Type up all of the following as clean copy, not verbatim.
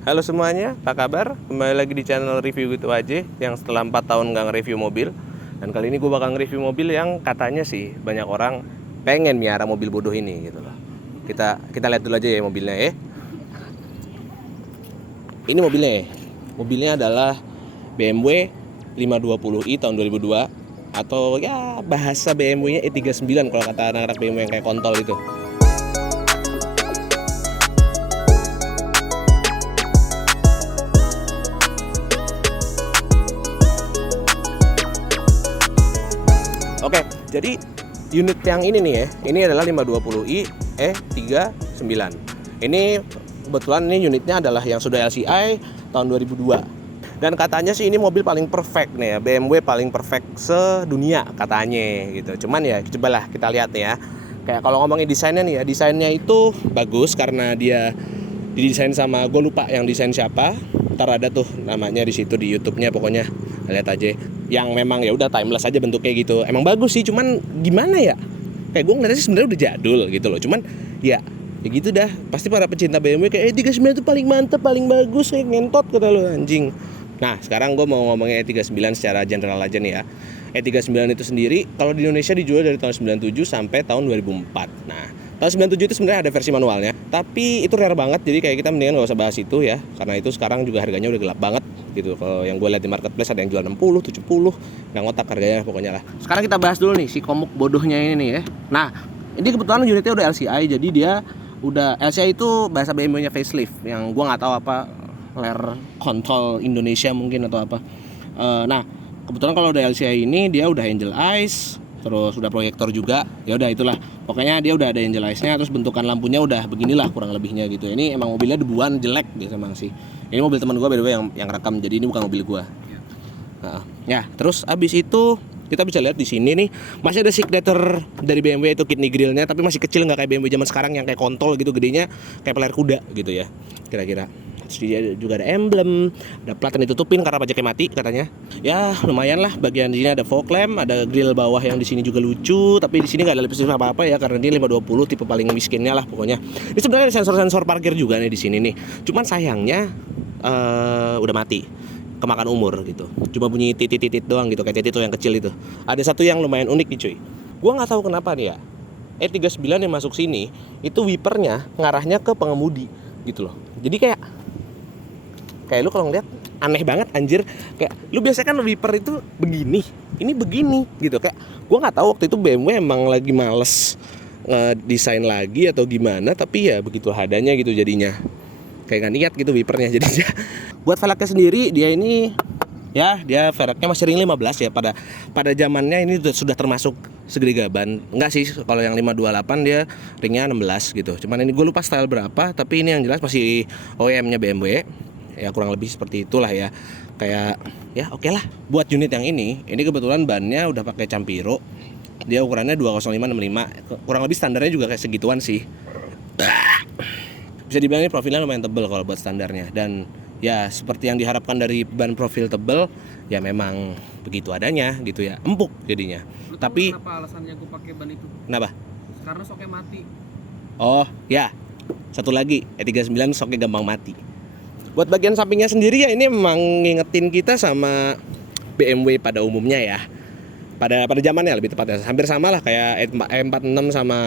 Halo semuanya, apa kabar? Kembali lagi di channel Review Gitu aja yang setelah 4 tahun nggak nge-review mobil. Dan kali ini gue bakal nge-review mobil yang katanya sih banyak orang pengen miara mobil bodoh ini gitu loh. Kita lihat dulu aja ya mobilnya ya. Ini mobilnya. Mobilnya adalah BMW 520i tahun 2002 atau ya bahasa BMW-nya E39 kalau kata anak-anak BMW yang kayak kontol itu. Oke, jadi unit yang ini nih ya, ini adalah 520i E39. Ini kebetulan ini unitnya adalah yang sudah LCI tahun 2002. Dan katanya sih ini mobil paling perfect nih ya, BMW paling perfect sedunia katanya gitu. Cuman ya cobalah kita lihat nih ya. Kayak kalau ngomongin desainnya nih ya, desainnya itu bagus karena dia didesain sama gue lupa yang desain siapa. Ntar ada tuh namanya di situ di YouTube-nya pokoknya lihat aja. Yang memang ya udah timeless aja bentuknya gitu. Emang bagus sih, cuman gimana ya? Kayak gue ngeliatnya sih sebenarnya udah jadul gitu loh. Cuman ya gitu dah. Pasti para pecinta BMW kayak E39 itu paling mantep, paling bagus, kayak ngentot kata lo anjing. Nah, sekarang gue mau ngomongin E39 secara general aja nih ya. E39 itu sendiri kalau di Indonesia dijual dari tahun 97 sampai tahun 2004. Nah, tahun 97 itu sebenarnya ada versi manualnya, tapi itu rare banget, jadi kayak kita mendingan gak usah bahas itu ya, karena itu sekarang juga harganya udah gelap banget gitu. Kalau yang gue lihat di marketplace ada yang jual 60, 70, nggak ngotak harganya pokoknya lah. Sekarang kita bahas dulu nih si komuk bodohnya ini nih ya. Nah, ini kebetulan unitnya udah LCI, jadi dia udah LCI itu bahasa BMW-nya facelift, yang gue nggak tahu apa ler kontrol Indonesia mungkin atau apa. Nah, kebetulan kalau udah LCI ini dia udah angel eyes, terus udah proyektor juga. Ya udah itulah. Pokoknya dia udah ada angel eyes-nya, terus bentukan lampunya udah beginilah kurang lebihnya gitu. Ini emang mobilnya debuan jelek gitu emang sih. Ini mobil teman gua by the way yang rekam. Jadi ini bukan mobil gua. Nah, ya, terus abis itu kita bisa lihat di sini nih masih ada signature dari BMW itu kidney grillnya, tapi masih kecil, nggak kayak BMW zaman sekarang yang kayak kontol gitu gedenya, kayak peler kuda gitu ya kira-kira. Terus dia juga ada emblem, ada plat yang ditutupin karena pajaknya mati katanya. Ya lumayan lah, bagian di sini ada fog lamp, ada grill bawah yang di sini juga lucu, tapi di sini nggak ada lipstick apa-apa ya karena dia 520 tipe paling miskinnya lah pokoknya. Ini sebenarnya ada sensor-sensor parkir juga nih di sini nih. Cuman sayangnya udah mati, kemakan umur gitu. Cuma bunyi titit-titit doang gitu, kayak titit tuh yang kecil itu. Ada satu yang lumayan unik nih cuy. Gua nggak tahu kenapa nih ya. E39 yang masuk sini itu wipernya ngarahnya ke pengemudi gitu loh. Jadi kayak lu kalau ngeliat aneh banget anjir. Kayak lu biasanya kan wiper itu begini, ini begini gitu. Kayak gua nggak tahu waktu itu BMW emang lagi males ngedesain lagi atau gimana, tapi ya begitu adanya gitu jadinya. Kayak nggak niat gitu wipernya jadinya. Buat velgnya sendiri dia ini ya dia velgnya masih ring 15 ya, pada zamannya ini sudah termasuk segede gaban. Enggak sih, kalau yang 528 dia ringnya 16 gitu. Cuman ini gue lupa style berapa, tapi ini yang jelas masih OEM-nya BMW. Ya kurang lebih seperti itulah ya. Kayak ya oke lah. Buat unit yang ini kebetulan bannya udah pakai Campiro. Dia ukurannya 205/65. Kurang lebih standarnya juga kayak segituan sih. Bisa dibilang ini profilnya lumayan tebel kalau buat standarnya, dan ya seperti yang diharapkan dari ban profil tebel ya memang begitu adanya gitu ya, empuk jadinya. Lu tahu Tapi kenapa alasannya gue pakai ban itu? kenapa? Karena soknya mati. Oh ya, satu lagi E39 soknya gampang mati. Buat bagian sampingnya sendiri ya ini memang ngingetin kita sama BMW pada umumnya ya, pada zamannya lebih tepatnya hampir sama lah kayak E46 sama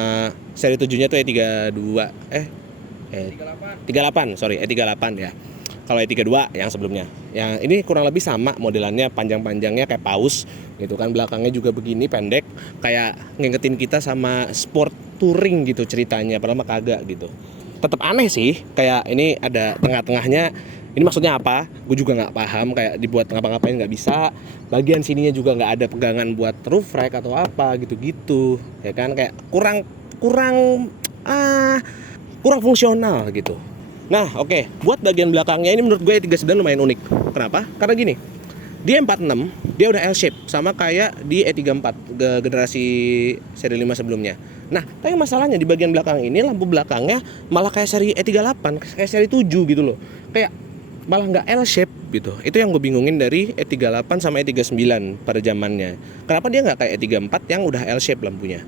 seri 7-nya tuh E38, sorry E38 ya. Kalau E32 yang sebelumnya, yang ini kurang lebih sama modelannya, panjang-panjangnya kayak paus gitu kan, belakangnya juga begini pendek, kayak ngingetin kita sama sport touring gitu ceritanya, padahal mah kagak gitu. Tetap aneh sih, kayak ini ada tengah-tengahnya, ini maksudnya apa? Gue juga nggak paham, kayak dibuat ngapa-ngapain nggak bisa. Bagian sininya juga nggak ada pegangan buat roof rack atau apa gitu-gitu, ya kan, kayak kurang fungsional gitu. Nah oke, buat bagian belakangnya ini menurut gue E39 lumayan unik. Kenapa? Karena gini, dia 46, dia udah L-shape sama kayak di E34 generasi seri 5 sebelumnya. Nah, tapi masalahnya di bagian belakang ini lampu belakangnya malah kayak seri E38, kayak seri 7 gitu loh. Kayak malah nggak L-shape gitu. Itu yang gue bingungin dari E38 sama E39 pada zamannya. Kenapa dia nggak kayak E34 yang udah L-shape lampunya?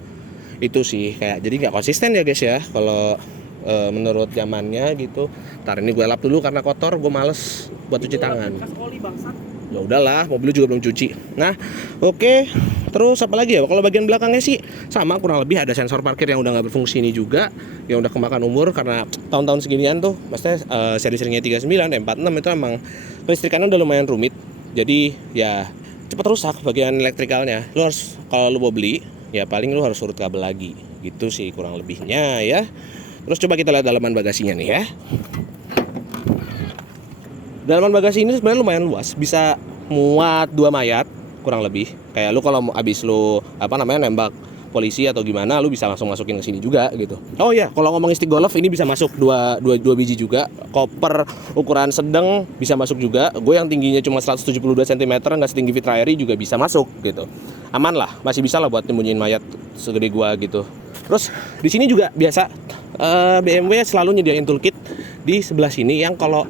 Itu sih kayak jadi nggak konsisten ya guys ya. Kalau menurut zamannya gitu. Ntar ini gue lap dulu karena kotor, gue males buat cuci tangan. Kas oli bangsat. Ya udahlah, mobil juga belum cuci. Nah, oke. Terus apa lagi ya? Kalau bagian belakangnya sih sama, kurang lebih ada sensor parkir yang udah nggak berfungsi ini juga, yang udah kemakan umur karena tahun-tahun seginian tuh, maksudnya seri-serinya 39, 46 itu emang kelistrikannya udah lumayan rumit. Jadi ya cepat rusak bagian elektrikalnya. Lu harus, kalau lu mau beli, ya paling lu harus urut kabel lagi. Gitu sih kurang lebihnya ya. Terus coba kita lihat dalaman bagasinya nih ya. Dalaman bagasi ini sebenarnya lumayan luas, bisa muat 2 mayat kurang lebih. Kayak lu kalau abis lu nembak polisi atau gimana, lu bisa langsung masukin ke sini juga gitu. Oh iya, kalau ngomongin stick golf ini bisa masuk dua biji juga. Koper ukuran sedang bisa masuk juga. Gue yang tingginya cuma 172 cm, nggak setinggi Fitrairy juga bisa masuk gitu. Aman lah, masih bisa lah buat nyembunyiin mayat segede gua gitu. Terus di sini juga biasa BMW selalu nyediain toolkit di sebelah sini yang kalau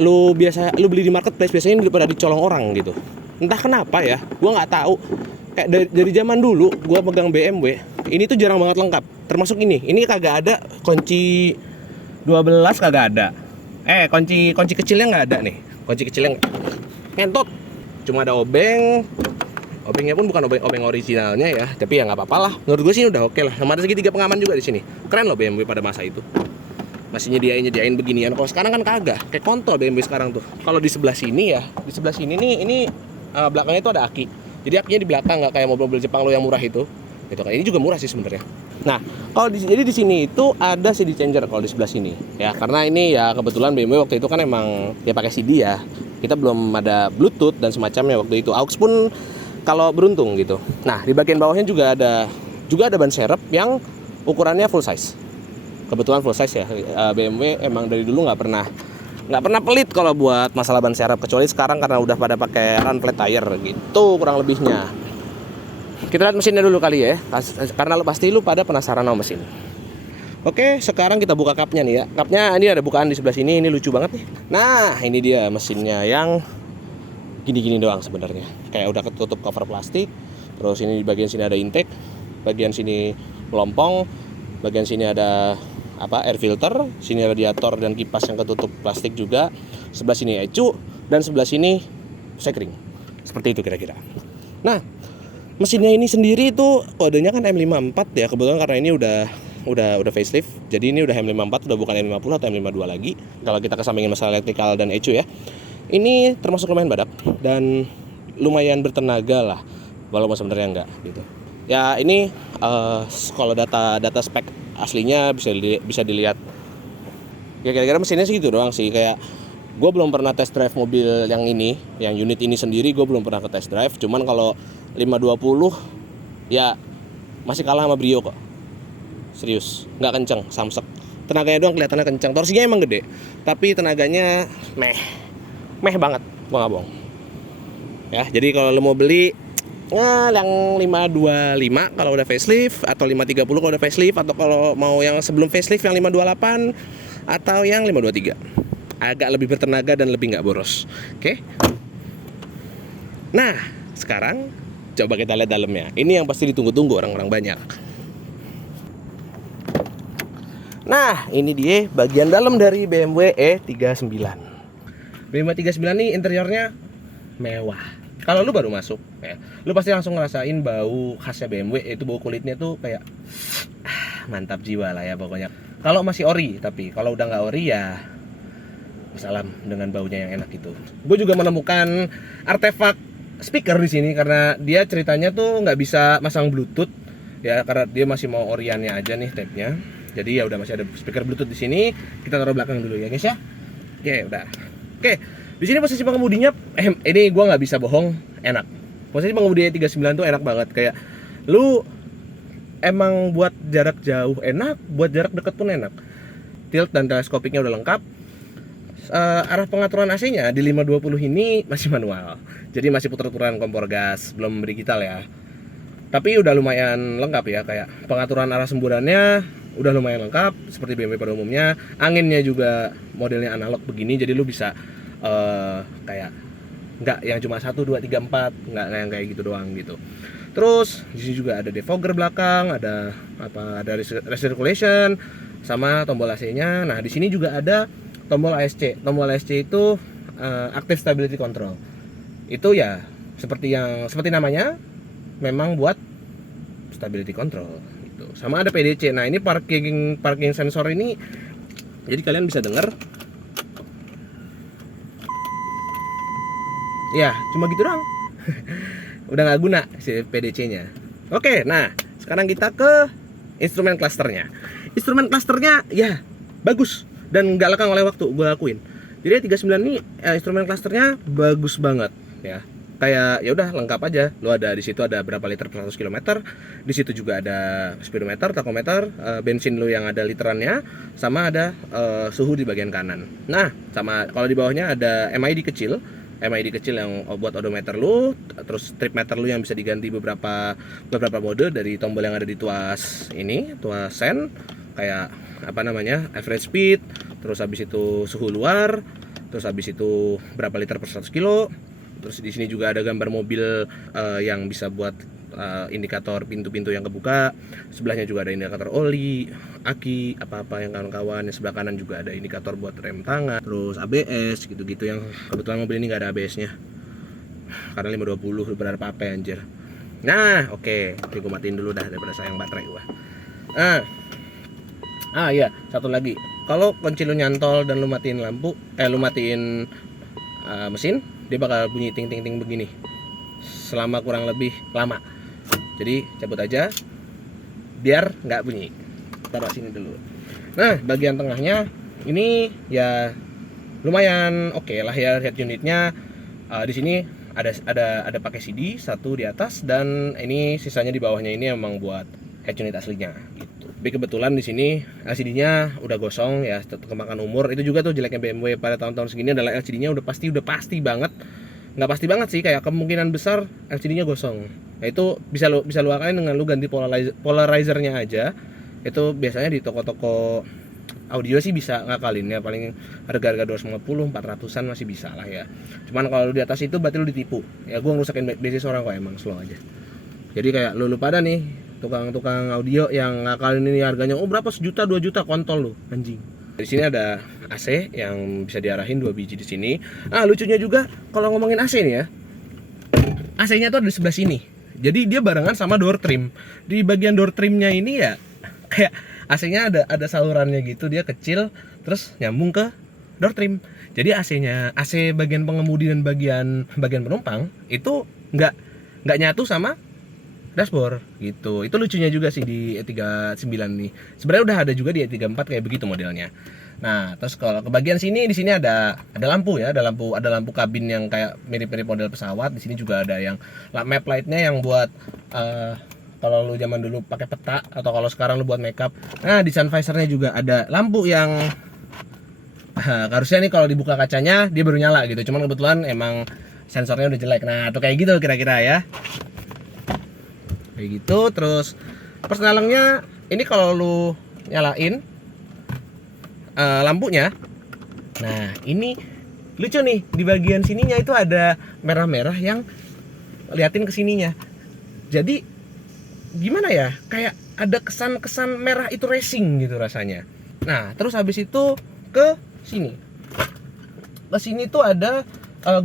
lu beli di marketplace biasanya daripada dicolong orang gitu. Entah kenapa ya, gua nggak tahu. Kayak dari zaman dulu gua pegang BMW, ini tuh jarang banget lengkap. Termasuk ini kagak ada kunci 12, kagak ada. Kunci kecilnya nggak ada nih. Kunci kecilnya ngentot. Cuma ada obeng. Obengnya pun bukan obeng originalnya ya, tapi ya nggak apa-apa lah. Menurut gue sih udah oke lah. Sama ada segitiga pengaman juga di sini. Keren loh BMW pada masa itu. Masih nyediain beginian. Kalau sekarang kan kagak, kayak kontol BMW sekarang tuh. Kalau di sebelah sini nih, ini belakangnya itu ada aki. Jadi akinya di belakang, nggak kayak mobil-mobil Jepang lo yang murah itu. Gitu kan. Ini juga murah sih sebenarnya. Nah, jadi di sini itu ada CD changer kalau di sebelah sini. Ya, karena ini ya kebetulan BMW waktu itu kan emang ya pakai CD ya. Kita belum ada Bluetooth dan semacamnya waktu itu. AUX pun kalau beruntung gitu. Nah, di bagian bawahnya juga ada ban serep yang ukurannya full size. Kebetulan full size ya. BMW emang dari dulu nggak pernah pelit kalau buat masalah ban serep, kecuali sekarang karena udah pada pakai run flat tire gitu kurang lebihnya. Kita lihat mesinnya dulu kali ya, karena pasti lu pada penasaran sama mesin. Oke, sekarang kita buka kapnya nih ya. Kapnya ini ada bukaan di sebelah sini, ini lucu banget nih. Nah, ini dia mesinnya yang gini-gini doang sebenarnya. Kayak udah ketutup cover plastik. Terus ini di bagian sini ada intake, bagian sini melompong, bagian sini ada air filter, sini radiator dan kipas yang ketutup plastik juga. Sebelah sini ecu dan sebelah sini sekring. Seperti itu kira-kira. Nah, mesinnya ini sendiri itu kodenya kan M54 ya. Kebetulan karena ini udah facelift. Jadi ini udah M54, udah bukan M50 atau M52 lagi. Kalau kita kesampingin masalah elektrikal dan ecu ya. Ini termasuk lumayan badap dan lumayan bertenaga lah, walaupun sebenarnya enggak gitu. Ya ini kalau data spek aslinya bisa dilihat. Ya kira-kira mesinnya sih gitu doang sih. Kayak gue belum pernah test drive mobil yang ini, yang unit ini sendiri gue belum pernah ke test drive. Cuman kalau 520 ya masih kalah sama Brio kok. Serius, nggak kenceng, samsek. Tenaganya doang kelihatannya kenceng. Torsinya emang gede, tapi tenaganya meh banget, gua nggak bohong. Ya, jadi kalau lo mau beli yang 525 kalau udah facelift, atau 530 kalau udah facelift, atau kalau mau yang sebelum facelift yang 528 atau yang 523. Agak lebih bertenaga dan lebih nggak boros. Oke? Nah, sekarang coba kita lihat dalamnya. Ini yang pasti ditunggu-tunggu orang-orang banyak. Nah, ini dia bagian dalam dari BMW E39. BMW 39 ini interiornya mewah. Kalau lu baru masuk, ya, lu pasti langsung ngerasain bau khasnya BMW, itu bau kulitnya tuh kayak mantap jiwa lah ya pokoknya. Kalau masih ori, tapi kalau udah nggak ori ya salam dengan baunya yang enak itu. Gue juga menemukan artefak speaker di sini karena dia ceritanya tuh nggak bisa masang Bluetooth ya, karena dia masih mau oriannya aja nih tab-nya. Jadi ya udah masih ada speaker Bluetooth di sini. Kita taruh belakang dulu ya guys ya. Oke, udah. Oke, di sini posisi pengemudinya ini gua nggak bisa bohong, enak. Posisi pengemudi 39 tuh enak banget, kayak lu emang buat jarak jauh enak, buat jarak dekat pun enak. Tilt dan teleskopiknya udah lengkap. Arah pengaturan AC-nya di 520 ini masih manual. Jadi masih putar-putaran kompor gas, belum digital ya. Tapi udah lumayan lengkap ya, kayak pengaturan arah semburannya udah lumayan lengkap seperti BMW pada umumnya. Anginnya juga modelnya analog begini, jadi lu bisa kayak nggak yang cuma 1, 2, 3, 4, nggak yang kayak gitu doang gitu. Terus di sini juga ada defogger belakang, ada recirculation, sama tombol AC-nya. Nah, di sini juga ada tombol ASC. Tombol ASC itu Active Stability Control. Itu ya seperti namanya, memang buat stability control gitu. Sama ada PDC. Nah, ini parking sensor ini, jadi kalian bisa dengar. Ya, cuma gitu doang. Udah nggak guna si PDC-nya. Oke, nah sekarang kita ke instrumen clusternya. Instrumen clusternya ya bagus dan nggak lekang oleh waktu, gue akuin. Jadi 39 ini instrumen clusternya bagus banget ya. Kayak ya udah lengkap aja. Lo ada di situ ada berapa liter per 100 km. Di situ juga ada speedometer, tachometer, bensin lo yang ada literannya, sama ada suhu di bagian kanan. Nah, sama kalau di bawahnya ada MID kecil yang buat odometer lu, terus trip meter lu yang bisa diganti beberapa mode dari tombol yang ada di tuas sen, kayak apa namanya, average speed, terus habis itu suhu luar, terus habis itu berapa liter per 100 kilo. Terus di sini juga ada gambar mobil yang bisa buat indikator pintu-pintu yang kebuka. Sebelahnya juga ada indikator oli, aki, apa-apa yang kawan-kawan. Yang sebelah kanan juga ada indikator buat rem tangan, terus ABS gitu-gitu, yang kebetulan mobil ini nggak ada ABS-nya karena 520 berapa apa anjir. Nah, oke. Ini gue matiin dulu dah daripada sayang baterai gua. Iya, satu lagi. Kalau kunci lu nyantol dan lu matiin mesin, dia bakal bunyi ting ting ting begini selama kurang lebih lama. Jadi cabut aja biar nggak bunyi. Taruh sini dulu. Nah, bagian tengahnya ini ya lumayan oke lah ya, head unitnya. Di sini ada pakai CD satu di atas, dan ini sisanya di bawahnya ini emang buat head unit aslinya gitu. Tapi kebetulan di sini LCD-nya udah gosong ya, kemakan umur. Itu juga tuh jeleknya BMW pada tahun-tahun segini adalah LCD-nya udah pasti banget. Nggak pasti banget sih, kayak kemungkinan besar LCD-nya gosong. Nah, itu bisa lu akalin dengan lu ganti polarizer-nya aja. Itu biasanya di toko-toko audio sih bisa ngakalin ya, paling harga 250-400an masih bisa lah ya. Cuman kalau di atas itu berarti lu ditipu. Ya gua ngerusakin bisnis orang kok, emang slow aja. Jadi kayak lu pada nih tukang audio yang ngakalin ini harganya berapa, 1 juta 2 juta, kontol lu anjing. Di sini ada AC yang bisa diarahin 2 biji di sini. Lucunya juga kalau ngomongin AC nih ya, AC-nya tuh ada di sebelah sini. Jadi dia barengan sama door trim. Di bagian door trimnya ini ya kayak AC-nya ada salurannya gitu, dia kecil terus nyambung ke door trim. Jadi AC bagian pengemudi dan bagian penumpang itu nggak nyatu sama dashboard gitu. Itu lucunya juga sih di E39 nih. Sebenarnya udah ada juga di E34 kayak begitu modelnya. Nah, terus kalau ke bagian sini, di sini ada lampu ya, ada lampu kabin yang kayak mirip-mirip model pesawat. Di sini juga ada yang map light-nya yang buat kalau lu zaman dulu pakai peta, atau kalau sekarang lu buat makeup. Nah, di sun visor-nya juga ada lampu yang harusnya nih kalau dibuka kacanya dia baru nyala gitu. Cuman kebetulan emang sensornya udah jelek. Nah, tuh kayak gitu kira-kira ya. Kayak gitu. Terus persnelengnya ini kalau lu nyalain lampunya, nah ini lucu nih, di bagian sininya itu ada merah-merah yang liatin ke sininya. Jadi gimana ya, kayak ada kesan merah itu racing gitu rasanya. Nah, terus habis itu ke sini tuh ada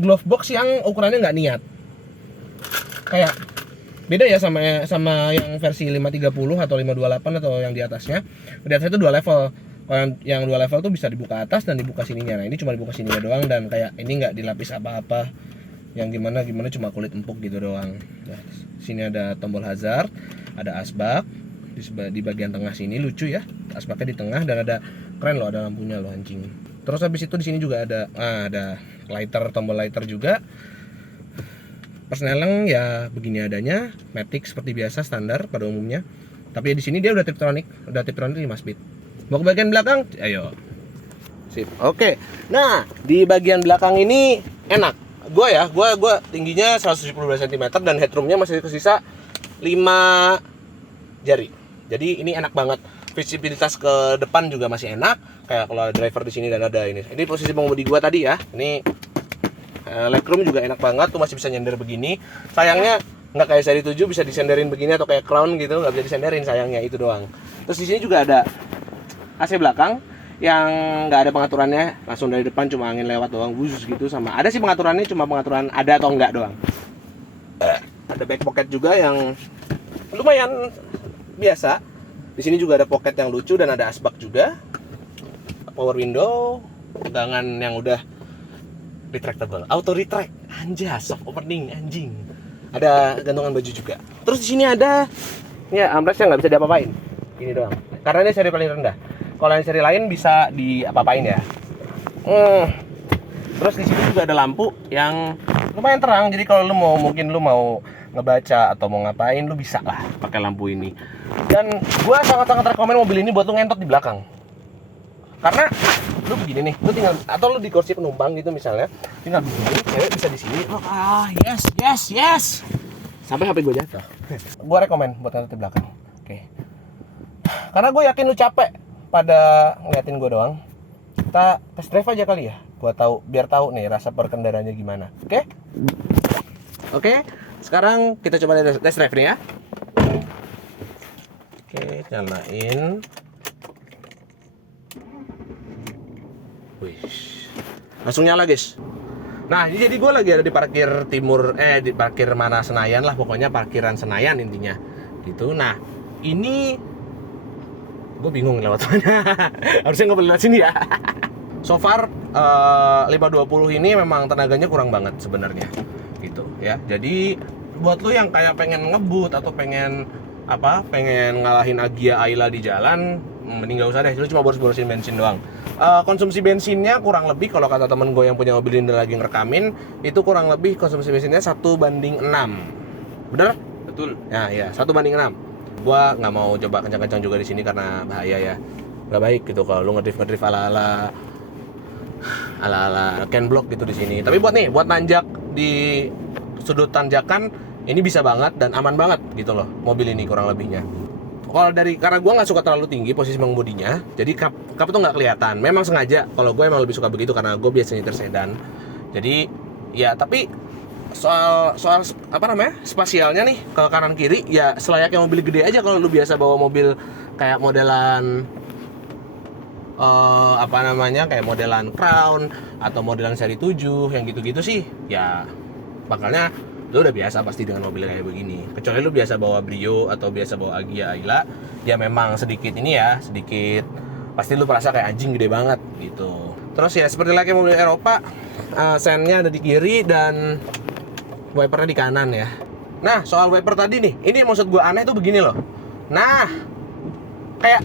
glove box yang ukurannya nggak niat, kayak beda ya sama yang versi 530 atau 528 atau yang di atasnya. Di atasnya itu 2 level. Kalau yang 2 level tuh bisa dibuka atas dan dibuka sininya. Nah, ini cuma dibuka sininya doang, dan kayak ini nggak dilapis apa-apa. Yang gimana cuma kulit empuk gitu doang. Nah, sini ada tombol hazard, ada asbak di bagian tengah sini, lucu ya. Asbaknya di tengah, dan ada keren loh, ada lampunya loh anjing. Terus habis itu di sini juga ada lighter, tombol lighter juga. Persneleng ya begini adanya, matic seperti biasa standar pada umumnya. Tapi di sini dia udah Tiptronic 5 speed. Mau ke bagian belakang? Ayo. Sip. Oke. Nah, di bagian belakang ini enak. Gua tingginya 172 cm dan headroomnya masih tersisa 5 jari. Jadi ini enak banget. Visibilitas ke depan juga masih enak. Kayak kalau ada driver di sini dan ada ini. Ini posisi pengemudi gua tadi ya. Ini legroom juga enak banget, tuh masih bisa nyender begini. Sayangnya nggak kayak seri 7 bisa disenderin begini atau kayak crown gitu, nggak bisa disenderin, sayangnya itu doang. Terus di sini juga ada AC belakang yang nggak ada pengaturannya, langsung dari depan cuma angin lewat doang, wuzus gitu. Sama ada sih pengaturannya, cuma pengaturan ada atau enggak doang. Ada back pocket juga yang lumayan biasa. Di sini juga ada pocket yang lucu dan ada asbak juga. Power window, pegangan yang udah retractable, auto retract, anjas, soft opening, anjing. Ada gantungan baju juga. Terus di sini ada ya armrest yang nggak bisa diapa-apain. Ini doang. Karena ini seri paling rendah. Kalau yang seri lain bisa diapa-apain ya. Terus di sini juga ada lampu yang lumayan terang. Jadi kalau mungkin lu mau ngebaca atau mau ngapain, lu bisa lah pakai lampu ini. Dan gua sangat-sangat rekomen mobil ini buat lu ngentot di belakang. Karena lu begini nih, lu tinggal atau lu di kursi penumpang gitu misalnya, tinggal begini, cewek bisa di sini. Yes. Sampai HP gue jatuh. Gue rekomen buat nonton di belakang. Oke. Karena gue yakin lu capek pada ngeliatin gue doang. Kita test drive aja kali ya, biar tahu nih rasa perkendaranya gimana. Oke. Sekarang kita coba test drive nih ya. Oke, nyalain. Wih, langsung nyala guys. Nah, jadi gue lagi ada di parkir di parkir mana Senayan lah, pokoknya parkiran Senayan intinya gitu. Nah, ini gue bingung lewat mana. Harusnya nggak boleh lewat sini ya. So far 520 ini memang tenaganya kurang banget sebenarnya gitu ya. Jadi buat lu yang kayak pengen ngebut atau pengen ngalahin Agya Ayla di jalan, mending gak usah deh, lu cuma boros-borosin bensin doang. Konsumsi bensinnya kurang lebih, kalau kata temen gue yang punya mobil ini lagi ngerekamin, itu kurang lebih konsumsi bensinnya 1:6. Bener? Betul. Ya 1:6. Gua nggak mau coba kencang-kencang juga di sini karena bahaya ya, nggak baik gitu kalau lu ngedrift ala Ken Block gitu di sini. Tapi buat nanjak di sudut tanjakan ini bisa banget dan aman banget gitu loh mobil ini kurang lebihnya. Karena gue nggak suka terlalu tinggi posisi mengemudinya, jadi kap tuh nggak kelihatan. Memang sengaja, kalau gue emang lebih suka begitu karena gue biasanya nyetir sedan. Jadi ya, tapi soal spasialnya nih ke kanan kiri ya selayaknya mobil gede aja. Kalau lu biasa bawa mobil kayak modelan kayak modelan Crown atau modelan seri 7 yang gitu-gitu sih, ya bakalnya lu udah biasa pasti dengan mobil kayak begini. Kecuali lu biasa bawa Brio atau biasa bawa Agya Ayla, ya memang sedikit pasti lu merasa kayak anjing gede banget gitu. Terus ya seperti lagi mobil Eropa, sennya ada di kiri dan wipernya di kanan ya. Nah, soal wiper tadi nih, ini maksud gua aneh tuh begini loh. Nah, kayak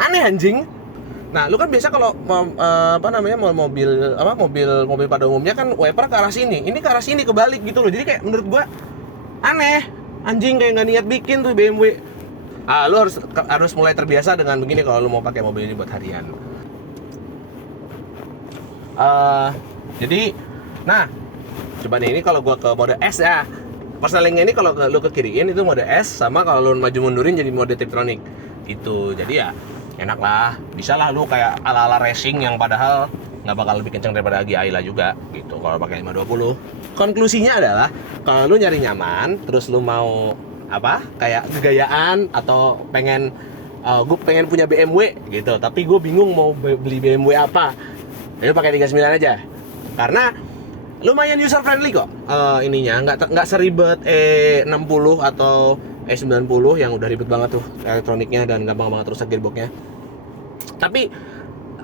aneh anjing. Nah, lu kan biasa kalau mobil pada umumnya kan wiper ke arah sini. Ini ke arah sini kebalik gitu loh. Jadi kayak menurut gua aneh. Anjing, kayak nggak niat bikin tuh BMW. Lu harus mulai terbiasa dengan begini kalau lu mau pakai mobil ini buat harian. Jadi, nah, coba nih ini kalau gua ke mode S ya. Persnelingnya ini kalau lu ke kiriin itu mode S, sama kalau lu maju mundurin jadi mode Tiptronic. Gitu. Jadi ya enak lah, bisa lah lu kayak ala-ala racing yang padahal nggak bakal lebih kencang daripada Agya Ayla juga gitu kalau pakai 520. Konklusinya adalah kalau lu nyari nyaman, terus lu mau kayak kegayaan atau gue pengen punya BMW gitu, tapi gue bingung mau beli BMW apa, lu pakai 39 aja karena lumayan user friendly kok. Ininya nggak seribet E60 atau E90 yang udah ribet banget tuh elektroniknya dan gampang banget rusak gearboxnya. Tapi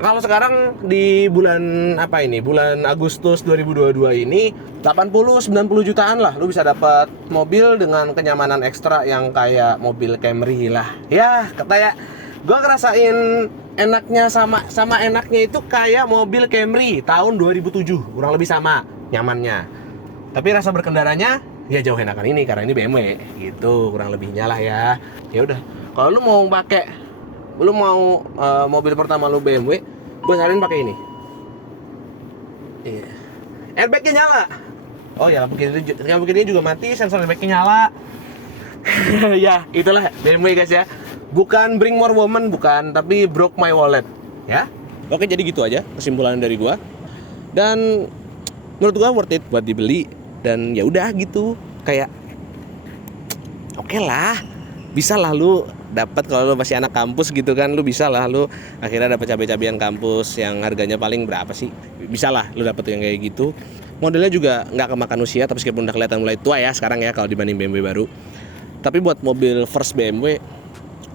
kalau sekarang di bulan bulan Agustus 2022 ini 80-90 jutaan lah lu bisa dapat mobil dengan kenyamanan ekstra yang kayak mobil Camry lah. Ya, kayak gue ngerasain enaknya sama enaknya itu kayak mobil Camry tahun 2007, kurang lebih sama nyamannya. Tapi rasa berkendaranya ya jauh enakan ini karena ini BMW gitu, kurang lebihnya lah ya. Ya udah, kalau lu mau mobil pertama lu BMW, gue saranin pakai ini. Iya. Airbagnya nyala. Oh ya, begini juga mati, sensor airbagnya nyala. Ya, itulah BMW guys ya. Bukan bring more woman, bukan, tapi broke my wallet ya. Oke, jadi gitu aja kesimpulan dari gua. Dan menurut gua worth it buat dibeli. Dan ya udah gitu, kayak oke lah, bisa lah lu dapat kalau lu masih anak kampus gitu kan, lu bisa lah lu akhirnya dapat cabai-cabian kampus yang harganya paling berapa sih, bisa lah lu dapat yang kayak gitu. Modelnya juga nggak kemakan usia, tapi meskipun udah kelihatan mulai tua ya sekarang ya kalau dibanding BMW baru. Tapi buat mobil first BMW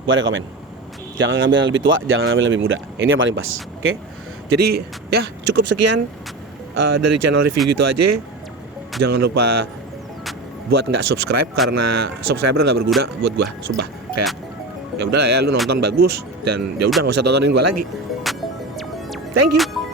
gua rekomen, jangan ngambil yang lebih tua, jangan ngambil yang lebih muda, ini yang paling pas. Oke, jadi ya cukup sekian dari channel review gitu aja. Jangan lupa buat nggak subscribe, karena subscriber nggak berguna buat gua, sumpah. Kayak ya udahlah ya, lu nonton bagus dan ya udah nggak usah tontonin gua lagi. Thank you.